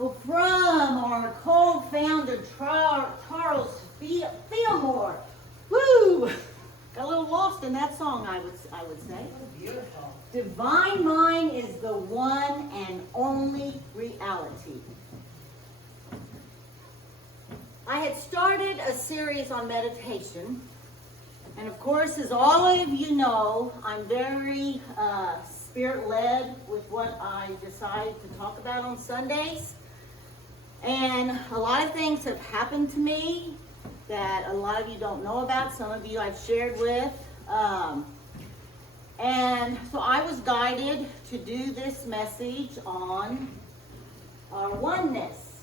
So from our co-founder, Charles Fillmore. Woo! Got a little lost in that song, I would say. Beautiful. Divine mind is the one and only reality. I had started a series on meditation, and of course, as all of you know, I'm very spirit-led with what I decide to talk about on Sundays. And a lot of things have happened to me that a lot of you don't know about. Some of you I've shared with. And so I was guided to do this message on our oneness.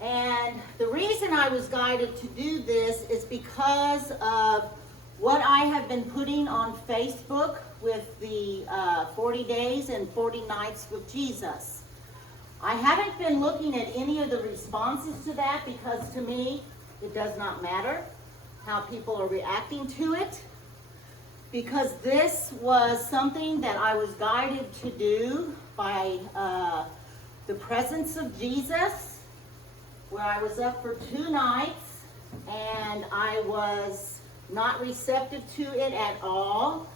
And the reason I was guided to do this is because of what I have been putting on Facebook with the 40 days and 40 nights with Jesus. I haven't been looking at any of the responses to that because to me, it does not matter how people are reacting to it. Because this was something that I was guided to do by the presence of Jesus, where I was up for 2 nights and I was not receptive to it at all.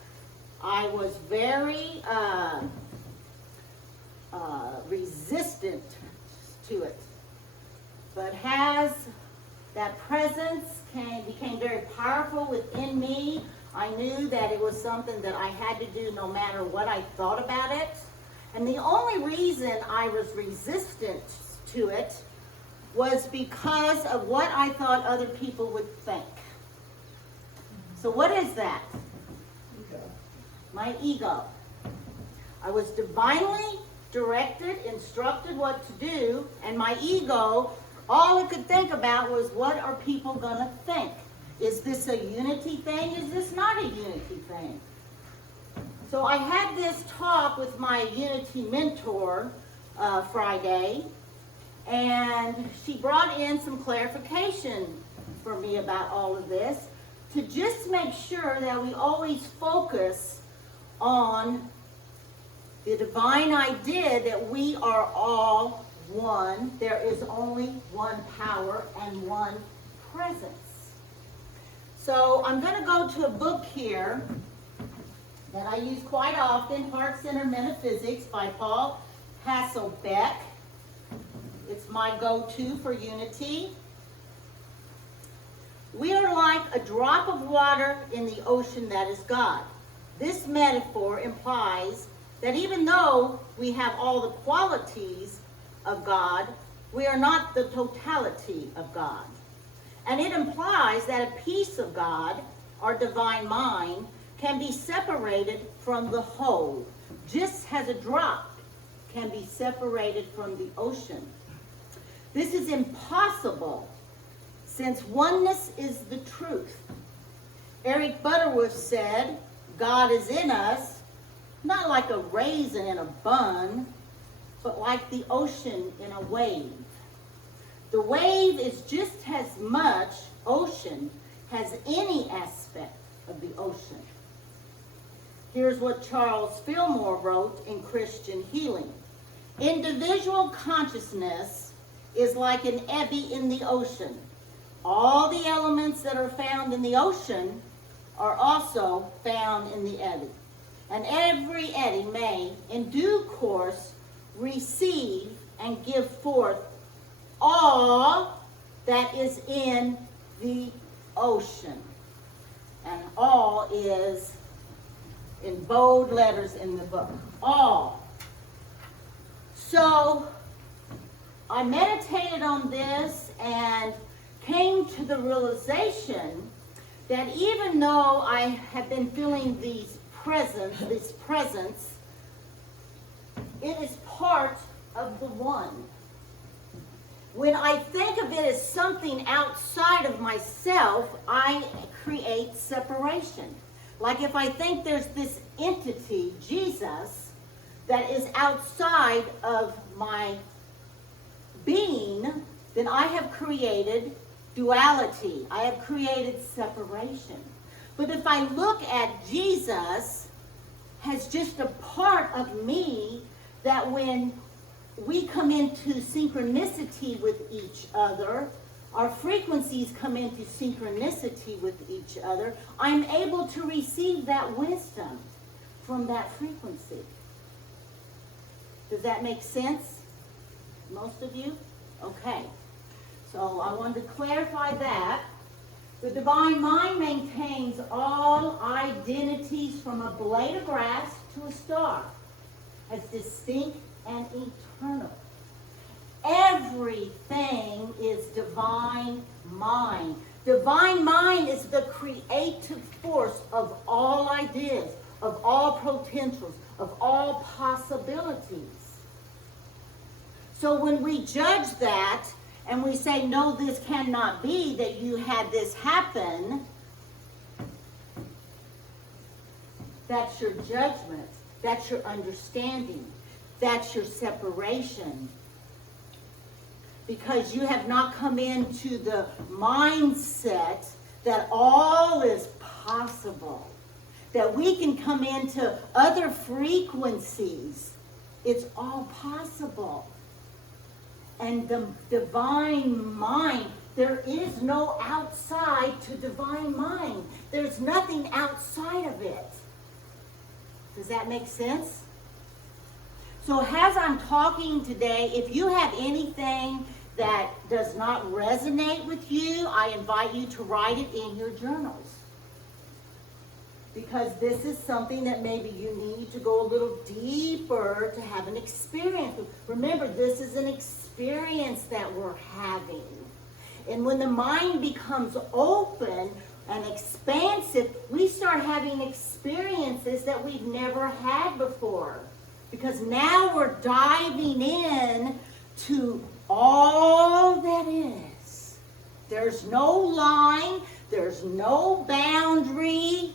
I was very resistant to it. But as that presence became very powerful within me, I knew that it was something that I had to do no matter what I thought about it. And the only reason I was resistant to it was because of what I thought other people would think. So what is that? Ego. My ego. I was divinely directed, instructed what to do, and my ego, all it could think about was, what are people going to think? Is this a unity thing? Is this not a unity thing? So I had this talk with my unity mentor Friday, and she brought in some clarification for me about all of this to just make sure that we always focus on the divine idea that we are all one. There is only one power and one presence. So I'm going to go to a book here that I use quite often, Heart-Centered Metaphysics by Paul Hasselbeck. It's my go-to for unity. We are like a drop of water in the ocean that is God. This metaphor implies that even though we have all the qualities of God, we are not the totality of God. And it implies that a piece of God, our divine mind, can be separated from the whole, just as a drop can be separated from the ocean. This is impossible, since oneness is the truth. Eric Butterworth said, God is in us, not like a raisin in a bun, but like the ocean in a wave. The wave is just as much ocean as any aspect of the ocean. Here's what Charles Fillmore wrote in Christian Healing. Individual consciousness is like an eddy in the ocean. All the elements that are found in the ocean are also found in the eddy. And every eddy may, in due course, receive and give forth all that is in the ocean. And all is in bold letters in the book. All. So I meditated on this and came to the realization that even though I have been feeling this presence, it is part of the one. When I think of it as something outside of myself, I create separation. Like if I think there's this entity, Jesus, that is outside of my being, then I have created duality. I have created separation. But if I look at Jesus as just a part of me, that when we come into synchronicity with each other, our frequencies come into synchronicity with each other, I'm able to receive that wisdom from that frequency. Does that make sense? Most of you? Okay. So I wanted to clarify that. The divine mind maintains all identities from a blade of grass to a star as distinct and eternal. Everything is divine mind. Divine mind is the creative force of all ideas, of all potentials, of all possibilities. So when we judge that and we say, no, this cannot be, that you had this happen, that's your judgment. That's your understanding. That's your separation. Because you have not come into the mindset that all is possible. That we can come into other frequencies. It's all possible. And the divine mind, there is no outside to divine mind. There's nothing outside of it. Does that make sense? So as I'm talking today, if you have anything that does not resonate with you, I invite you to write it in your journals. Because this is something that maybe you need to go a little deeper to have an experience. Remember, this is an experience that we're having. And when the mind becomes open and expansive, we start having experiences that we've never had before. Because now we're diving in to all that is. There's no line. There's no boundary.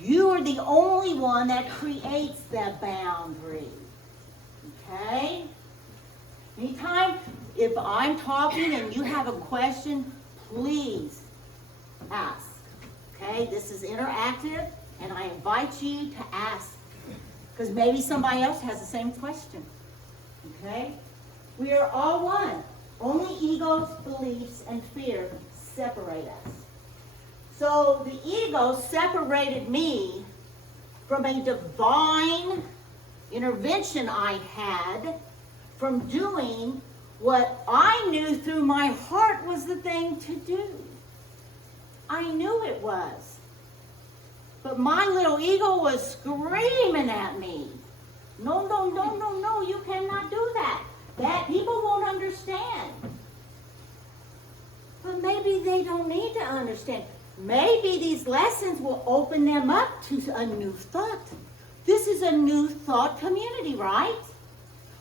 You are the only one that creates that boundary. Okay? Anytime, if I'm talking and you have a question, please ask. Okay? This is interactive, and I invite you to ask. Because maybe somebody else has the same question. Okay? We are all one. Only egos, beliefs, and fear separate us. So the ego separated me from a divine intervention I had from doing what I knew through my heart was the thing to do. I knew it was. But my little ego was screaming at me. No, no, no, no, no, you cannot do that. That people won't understand. But maybe they don't need to understand. Maybe these lessons will open them up to a new thought. This is a new thought community, right?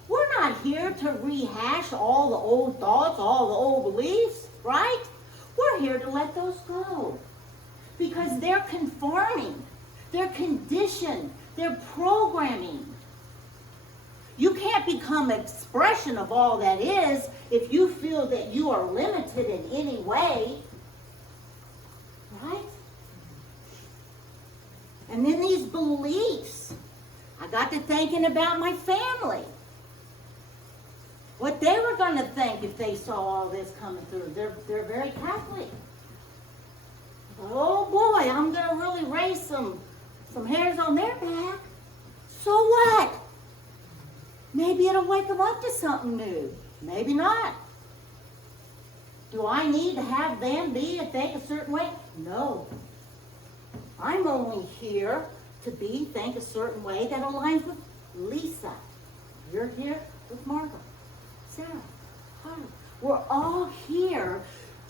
We're not here to rehash all the old thoughts, all the old beliefs, right? We're here to let those go. Because they're conforming. They're conditioned. They're programming. You can't become an expression of all that is if you feel that you are limited in any way. Right? And then these beliefs. I got to thinking about my family. What they were going to think if they saw all this coming through. They're very Catholic. Oh boy, I'm going to really raise some hairs on their back. So what? Maybe it'll wake them up to something new. Maybe not. Do I need to have them think a certain way? No. I'm only here to think a certain way that aligns with Lisa. You're here with Margaret, Sarah, Carter. We're all here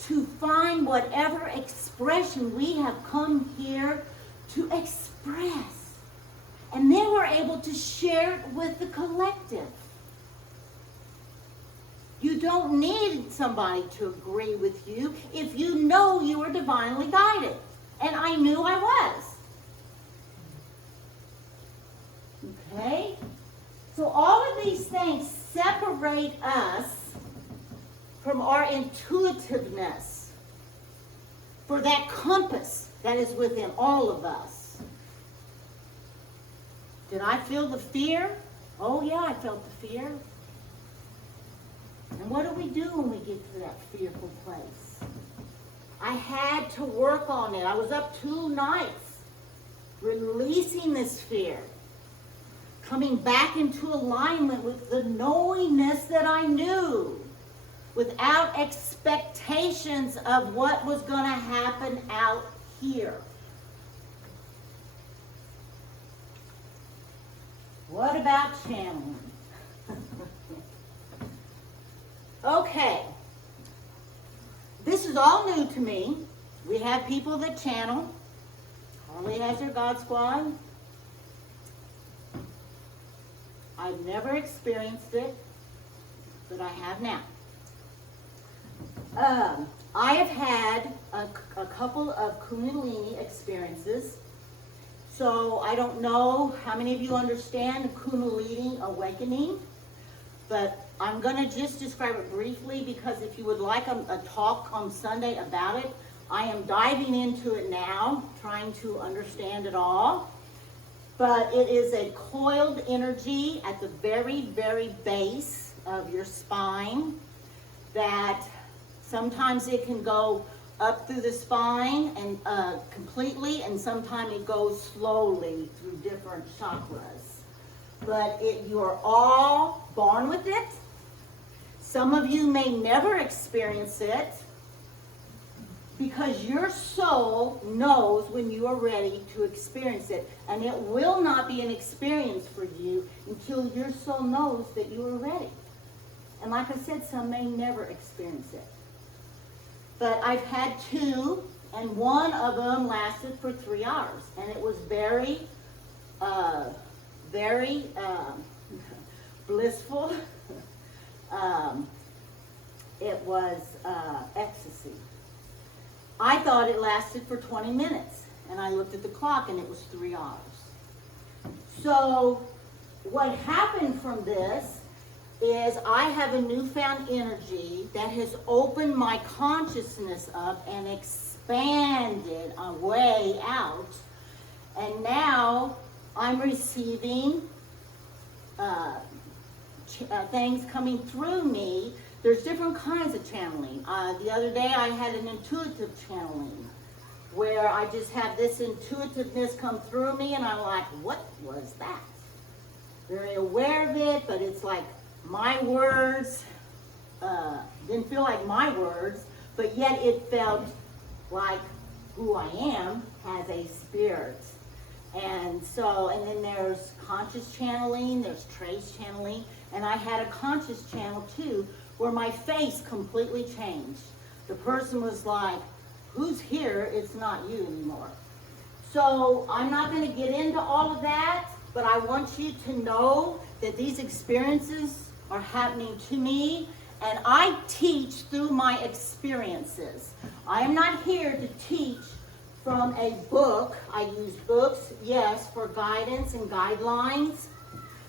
to find whatever expression we have come here to express. And then we're able to share it with the collective. You don't need somebody to agree with you if you know you are divinely guided. And I knew I was. Okay? So all of these things separate us from our intuitiveness for that compass that is within all of us. Did I feel the fear? Oh yeah, I felt the fear. And what do we do when we get to that fearful place? I had to work on it. I was up 2 nights releasing this fear, coming back into alignment with the knowingness that I knew, without expectations of what was going to happen out here. What about channeling? Okay. This is all new to me. We have people that channel. Harley has her God Squad. I've never experienced it, but I have now. I have had a couple of Kundalini experiences. So I don't know how many of you understand Kundalini awakening, but I'm going to just describe it briefly, because if you would like a talk on Sunday about it, I am diving into it now, trying to understand it all. But it is a coiled energy at the very, very base of your spine that sometimes it can go up through the spine and completely, and sometimes it goes slowly through different chakras. But you're all born with it. Some of you may never experience it, because your soul knows when you are ready to experience it. And it will not be an experience for you until your soul knows that you are ready. And like I said, some may never experience it. But I've had 2, and one of them lasted for 3 hours. And it was very, very blissful. It was ecstasy. I thought it lasted for 20 minutes. And I looked at the clock, and it was 3 hours. So what happened from this is I have a newfound energy that has opened my consciousness up and expanded a way out. And now I'm receiving things coming through me. There's different kinds of channeling. The other day I had an intuitive channeling, where I just have this intuitiveness come through me, and I'm like, what was that? Very aware of it, but it's like my words, didn't feel like my words, but yet it felt like who I am has a spirit. And so, and then there's conscious channeling, there's trace channeling, and I had a conscious channel too, where my face completely changed. The person was like, who's here? It's not you anymore. So I'm not going to get into all of that, but I want you to know that these experiences are happening to me, and I teach through my experiences. I am not here to teach from a book. I use books, yes, for guidance and guidelines,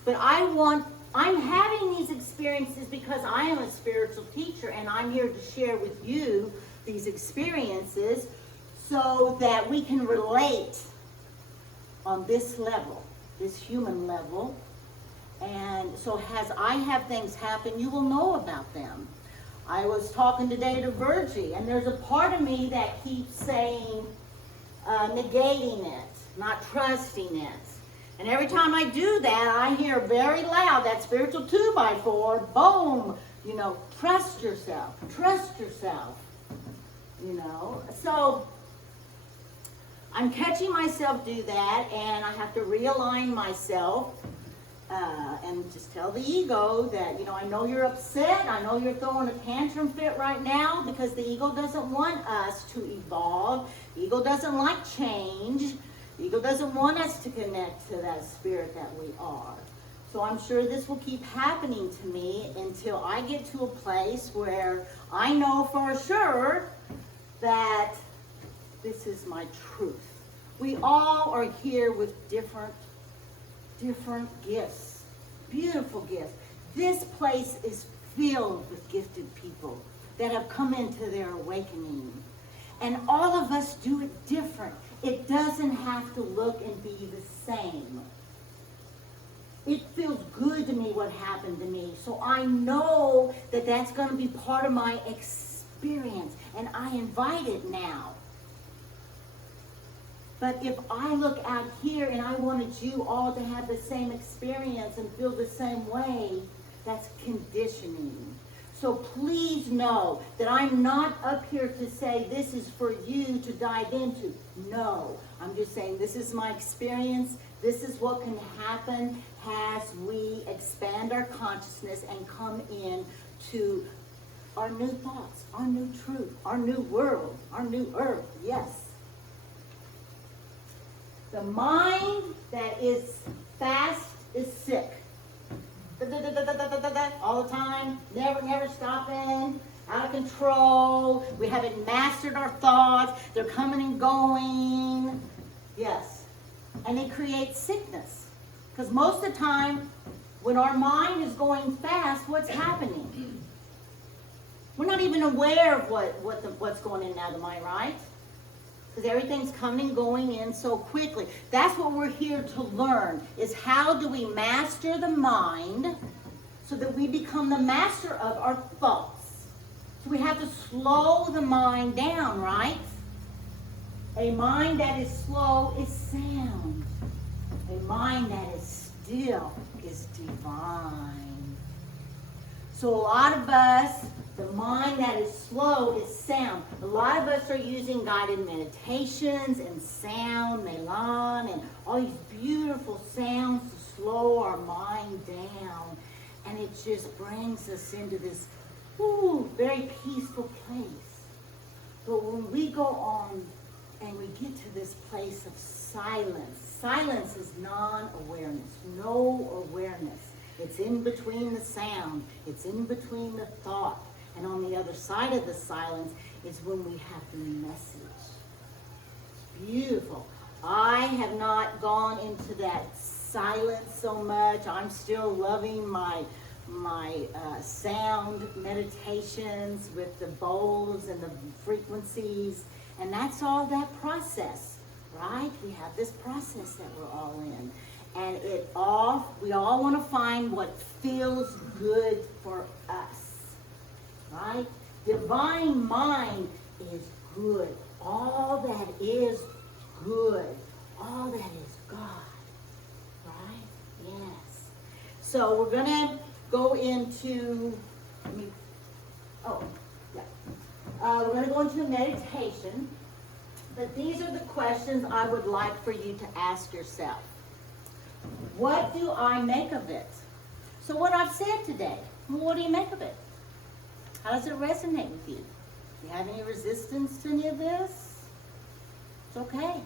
but I'm having these experiences because I am a spiritual teacher, and I'm here to share with you these experiences so that we can relate on this level, this human level. And so as I have things happen, you will know about them. I was talking today to Virgie, and there's a part of me that keeps saying, negating it, not trusting it. And every time I do that, I hear very loud, that spiritual 2x4, boom, trust yourself, So I'm catching myself do that, and I have to realign myself and just tell the ego that, I know you're upset, I know you're throwing a tantrum fit right now, because the ego doesn't want us to evolve. The ego doesn't like change. The ego doesn't want us to connect to that spirit that we are. So I'm sure this will keep happening to me until I get to a place where I know for sure that this is my truth. We all are here with different gifts, beautiful gifts. This place is filled with gifted people that have come into their awakening. And all of us do it different. It doesn't have to look and be the same. It feels good to me what happened to me. So I know that that's going to be part of my experience. And I invite it now. But if I look out here and I wanted you all to have the same experience and feel the same way, that's conditioning. So please know that I'm not up here to say this is for you to dive into. No, I'm just saying this is my experience. This is what can happen as we expand our consciousness and come in to our new thoughts, our new truth, our new world, our new earth. Yes. The mind that is fast is sick. All the time, never stopping, out of control. We haven't mastered our thoughts. They're coming and going. Yes. And it creates sickness. Because most of the time, when our mind is going fast, what's happening? We're not even aware of what's going in and out of the mind, right? Because everything's coming and going in so quickly. That's what we're here to learn, is how do we master the mind so that we become the master of our thoughts. So we have to slow the mind down, right? A mind that is slow is sound. A mind that is still is divine. So a lot of us, the mind that is slow is sound. A lot of us are using guided meditations and sound, Melan, and all these beautiful sounds to slow our mind down. And it just brings us into this very peaceful place. But when we go on and we get to this place of silence, silence is non-awareness, no awareness. It's in between the sound. It's in between the thought. And on the other side of the silence is when we have the message. It's beautiful. I have not gone into that silence so much. I'm still loving my sound meditations with the bowls and the frequencies. And that's all that process, right? We have this process that we're all in. And we all want to find what feels good for us. Right? Divine mind is good. All that is good. All that is God. Right? Yes. So we're going to go into, we're going to go into a meditation. But these are the questions I would like for you to ask yourself. What do I make of it? So what I've said today, what do you make of it? How does it resonate with you? Do you have any resistance to any of this? It's okay.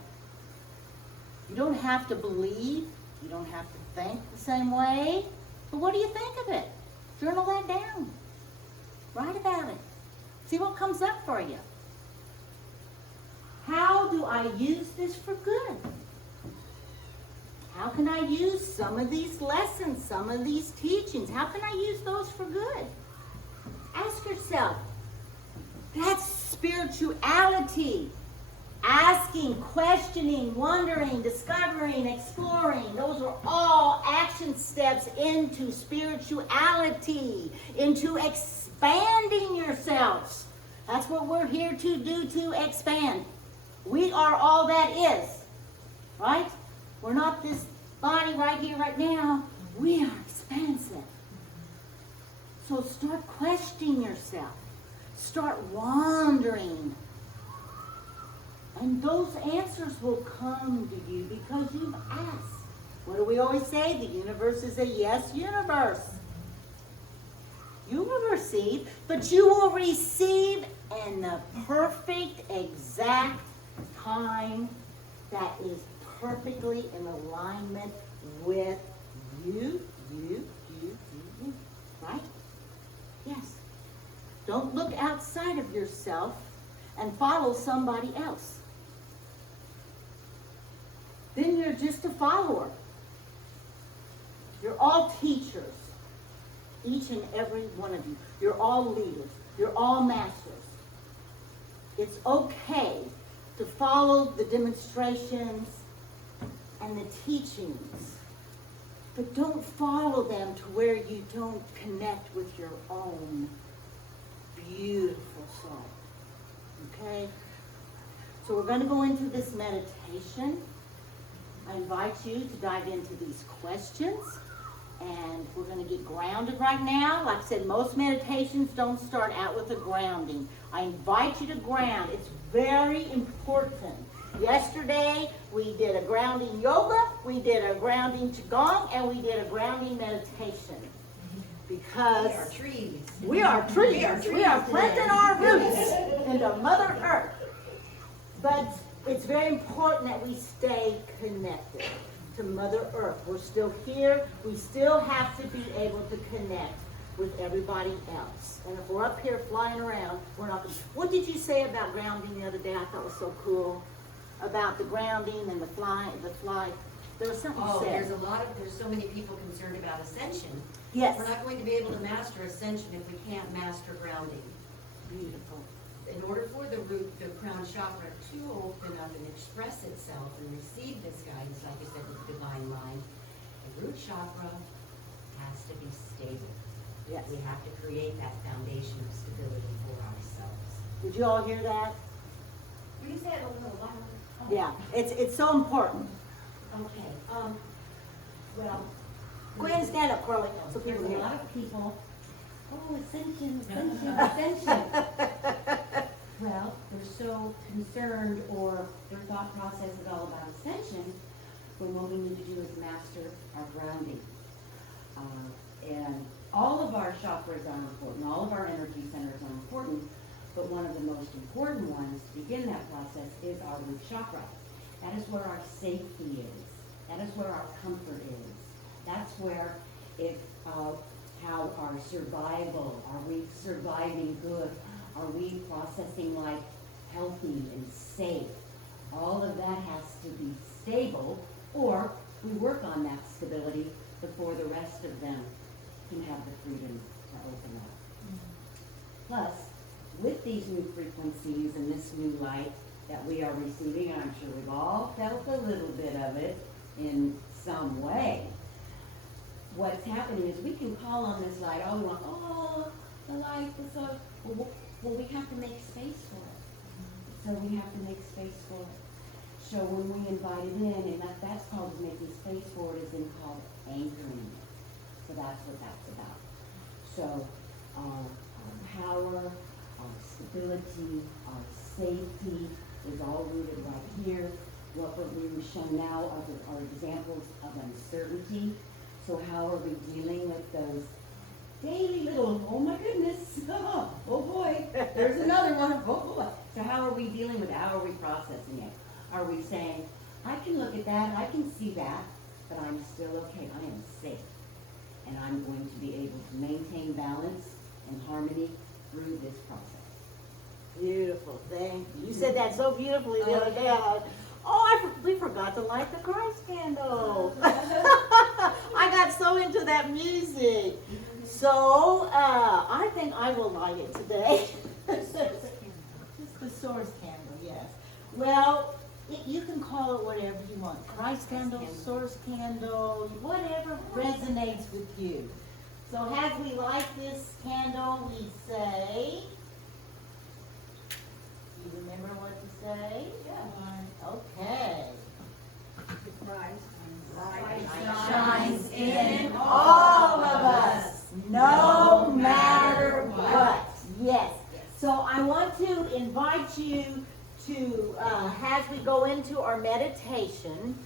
You don't have to believe. You don't have to think the same way. But what do you think of it? Journal that down. Write about it. See what comes up for you. How do I use this for good? How can I use some of these lessons, some of these teachings? How can I use those for good? Ask yourself. That's spirituality. Asking, questioning, wondering, discovering, exploring. Those are all action steps into spirituality, into expanding yourselves. That's what we're here to do, to expand. We are all that is, right? We're not this body right here, right now. We are expansive. So start questioning yourself. Start wandering. And those answers will come to you because you've asked. What do we always say? The universe is a yes universe. You will receive, but you will receive in the perfect, exact time that is perfectly in alignment with you. Right? Yes. Don't look outside of yourself and follow somebody else. Then you're just a follower. You're all teachers. Each and every one of you. You're all leaders. You're all masters. It's okay to follow the demonstrations and the teachings. but don't follow them to where you don't connect with your own beautiful soul. Okay? So we're going to go into this meditation. I invite you to dive into these questions, and we're going to get grounded right now. Like I said, most meditations don't start out with a grounding. I invite you to ground. It's very important. Yesterday, we did a grounding yoga, we did a grounding qigong, and we did a grounding meditation. Because we are trees. We are trees. We are planting our roots into Mother Earth. But it's very important that we stay connected to Mother Earth. We're still here. We still have to be able to connect with everybody else. And if we're up here flying around, we're not going to. What did you say about grounding the other day? I thought was so cool. About the grounding and the fly. There was something you said. There's so many people concerned about ascension. Yes. We're not going to be able to master ascension if we can't master grounding. Beautiful. In order for the crown chakra to open up and express itself and receive this guidance, like you said, with the divine mind, the root chakra has to be stable. Yes. We have to create that foundation of stability for ourselves. Did you all hear that? Will you say it a little louder? Yeah. It's so important. Okay. Well, Go ahead and stand up, Carly, so there's people a hear. lot of people. Oh, ascension, ascension. Well, they're so concerned, or their thought process is all about ascension, when what we need to do is master our grounding. And all of our chakras are important, all of our energy centers are important, but one of the most important ones to begin that process is our root chakra. That is where our safety is. That is where our comfort is. That's where how our survival, are we surviving good? Are we processing life healthy and safe? All of that has to be stable, or we work on that stability before the rest of them can have the freedom to open up. Plus, with these new frequencies and this new light that we are receiving, and I'm sure we've all felt a little bit of it in some way, what's happening is we can call on this light all we want. Oh, the light, the soul. Well, we have to make space for it. So we have to make space for it. So when we invite it in, and that's called making space for it, is then called anchoring it. So that's what that's about. So our power, our stability, our safety is all rooted right here. What we were shown now are examples of uncertainty. So how are we dealing with those daily little, oh my goodness, oh boy, there's another one, oh boy. So how are we dealing with it? How are we processing it? Are we saying, I can look at that, I can see that, but I'm still okay, I am safe. And I'm going to be able to maintain balance and harmony through this process. Beautiful, thank you. You said that so beautifully the other day. We forgot to light the Christ candle. I got so into that music. So, I think I will light it today. Just the source candle, yes. Well, you can call it whatever you want. Christ candle, source candle, whatever resonates with you. So as we light this candle, we say, you remember what to say? Yeah. Okay. Light shines in all of us, no matter what. Yes. So I want to invite you to, as we go into our meditation,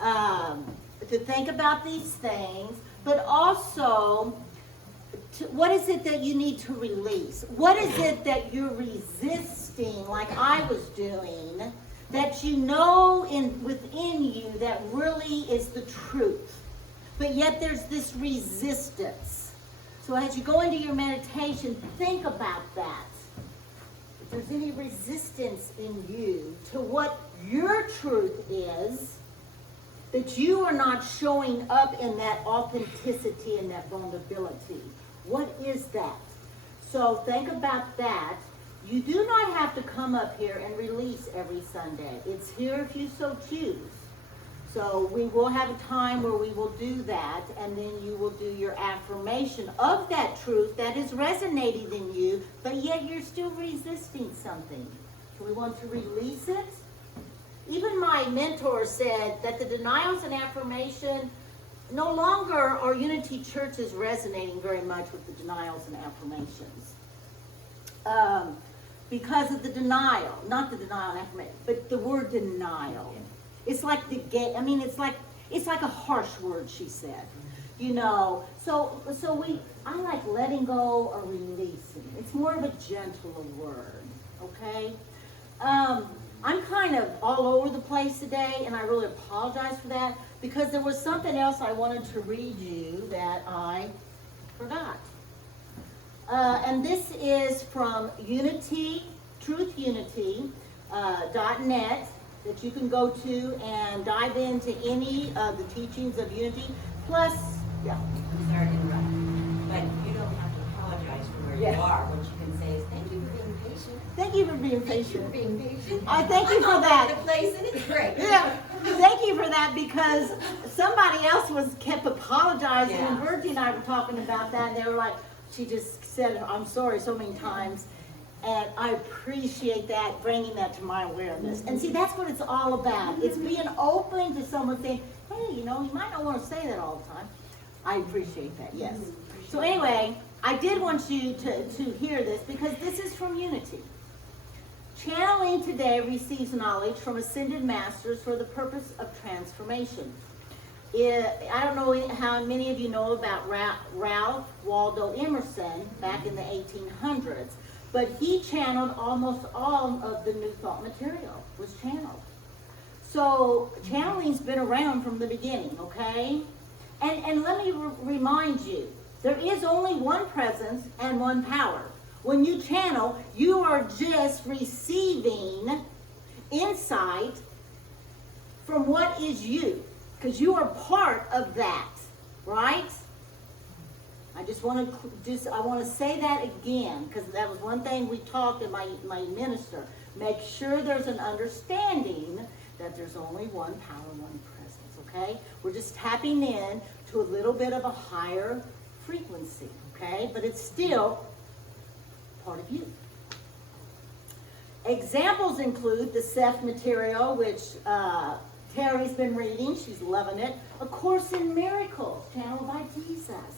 to think about these things, but also, what is it that you need to release? What is it that you're resisting, like I was doing, that you know within you that really is the truth, but yet there's this resistance. So as you go into your meditation, think about that. If there's any resistance in you to what your truth is, that you are not showing up in that authenticity and that vulnerability. What is that? So think about that. You do not have to come up here and release every Sunday. It's here if you so choose. So we will have a time where we will do that, and then you will do your affirmation of that truth that is resonating in you, but yet you're still resisting something. Do we want to release it? Even my mentor said that the denials and affirmation, no longer are Unity churches resonating very much with the denials and affirmations. Because of the denial, not the denial and affirmation, but the word denial. It's like it's like a harsh word, she said. You know, so I like letting go or releasing. It's more of a gentler word, okay? I'm kind of all over the place today, and I really apologize for that, because there was something else I wanted to read you that I forgot. And this is from Unity, truthunity.net, that you can go to and dive into any of the teachings of Unity. Plus, yeah. I'm sorry to interrupt, but you don't have to apologize for where you Yeah. are. What you can say is, thank you for being patient. Thank you for being Thank you for patient. being patient. I thank you for I'm all that. over the place, and it's great. Yeah, thank you for that, because somebody else kept apologizing, and Yeah. Virgie and I were talking about that, and they were like, she just said, I'm sorry so many times, and I appreciate that, bringing that to my awareness. And see, that's what it's all about. It's being open to someone saying, hey, you know, you might not want to say that all the time. I appreciate that, yes. So anyway, I did want you to hear this, because this is from Unity. Channeling today receives knowledge from ascended masters for the purpose of transformation. I don't know how many of you know about Ralph Waldo Emerson back in the 1800s, but he channeled almost all of the New Thought material, was channeled. So channeling's been around from the beginning, okay? And let me remind you, there is only one presence and one power. When you channel, you are just receiving insight from what is you, because you are part of that, right? I want to say that again, because that was one thing we talked in my minister. Make sure there's an understanding that there's only one power, one presence, okay? We're just tapping in to a little bit of a higher frequency, okay? But it's still part of you. Examples include the Seth material, which Terry's been reading. She's loving it. A Course in Miracles, channeled by Jesus.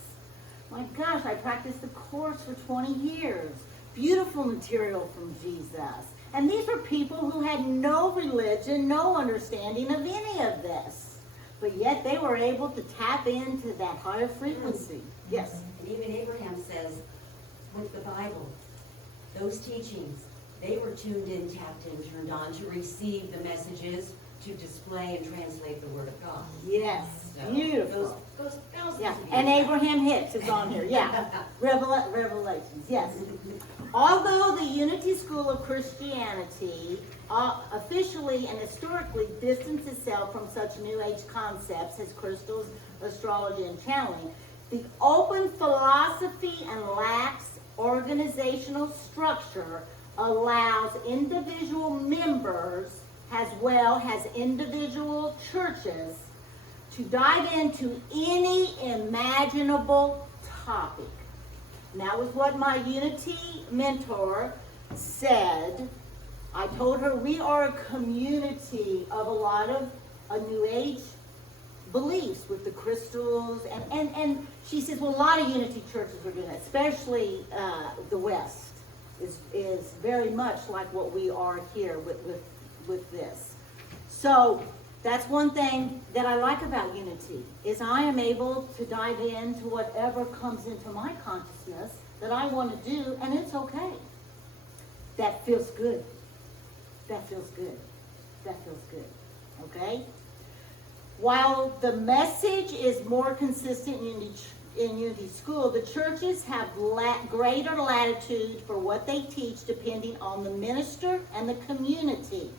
My gosh, I practiced the Course for 20 years. Beautiful material from Jesus. And these were people who had no religion, no understanding of any of this. But yet they were able to tap into that higher frequency. Yes? And even Abraham says, with the Bible, those teachings, they were tuned in, tapped in, turned on to receive the messages, to display and translate the Word of God. Yes. So Beautiful. Those thousands Yeah, of years and back. Abraham Hicks is on here, yeah. Revelations, yes. Although the Unity School of Christianity officially and historically distanced itself from such New Age concepts as crystals, astrology, and channeling, the open philosophy and lax organizational structure allows individual members as well as individual churches to dive into any imaginable topic. And that was what my Unity mentor said. I told her we are a community of a lot of New Age beliefs with the crystals, and she says, well, a lot of Unity churches are doing that, especially the West is very much like what we are here with this. So that's one thing that I like about Unity, is I am able to dive into whatever comes into my consciousness that I want to do, and it's okay. That feels good. That feels good. That feels good. Okay? While the message is more consistent in Unity School, the churches have greater latitude for what they teach depending on the minister and the community.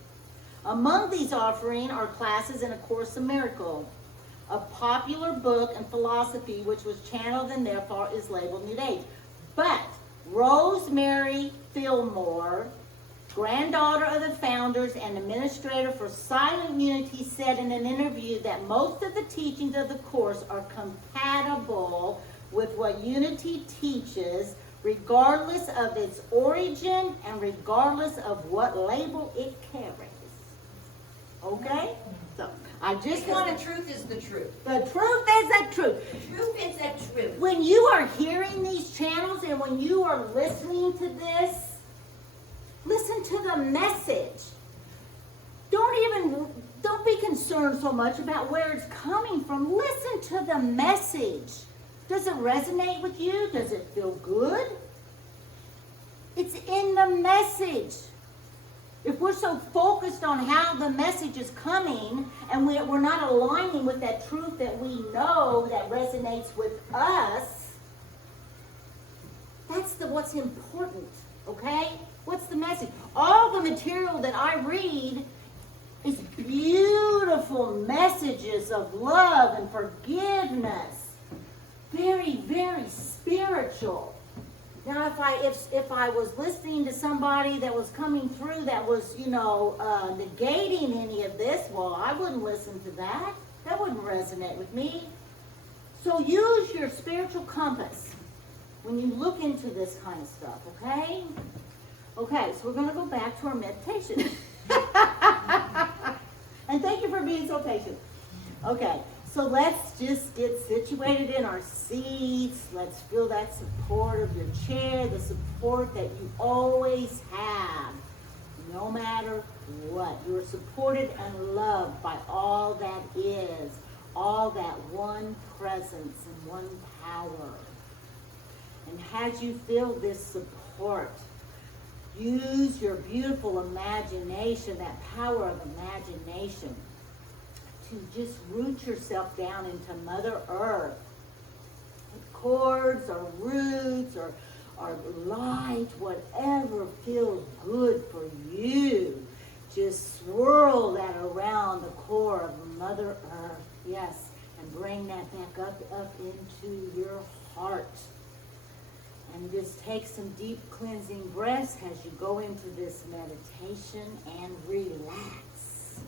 Among these offerings are classes in A Course in Miracles, a popular book and philosophy which was channeled and therefore is labeled New Age. But Rosemary Fillmore granddaughter of the founders and administrator for Silent Unity, said in an interview that most of the teachings of the course are compatible with what Unity teaches, regardless of its origin and regardless of what label it carries. Okay? So, I just Because want the to... truth is the truth. The truth is the truth. The truth is the truth. When you are hearing these channels and when you are listening to this, listen to the message. Don't be concerned so much about where it's coming from. Listen to the message. Does it resonate with you? Does it feel good? It's in the message. If we're so focused on how the message is coming and we're not aligning with that truth that we know that resonates with us, that's what's important, okay? What's the message? All the material that I read is beautiful messages of love and forgiveness. Very, very spiritual. Now, if I was listening to somebody that was coming through that was, negating any of this, well, I wouldn't listen to that. That wouldn't resonate with me. So use your spiritual compass when you look into this kind of stuff, okay? Okay, so we're going to go back to our meditation. And thank you for being so patient. Okay, so let's just get situated in our seats. Let's feel that support of your chair, the support that you always have, no matter what. You're supported and loved by all that is, all that one presence and one power. And as you feel this support, use your beautiful imagination, that power of imagination, to just root yourself down into Mother Earth. Cords or roots or light, whatever feels good for you. Just swirl that around the core of Mother Earth. Yes, and bring that back up into your heart. And just take some deep cleansing breaths as you go into this meditation and relax.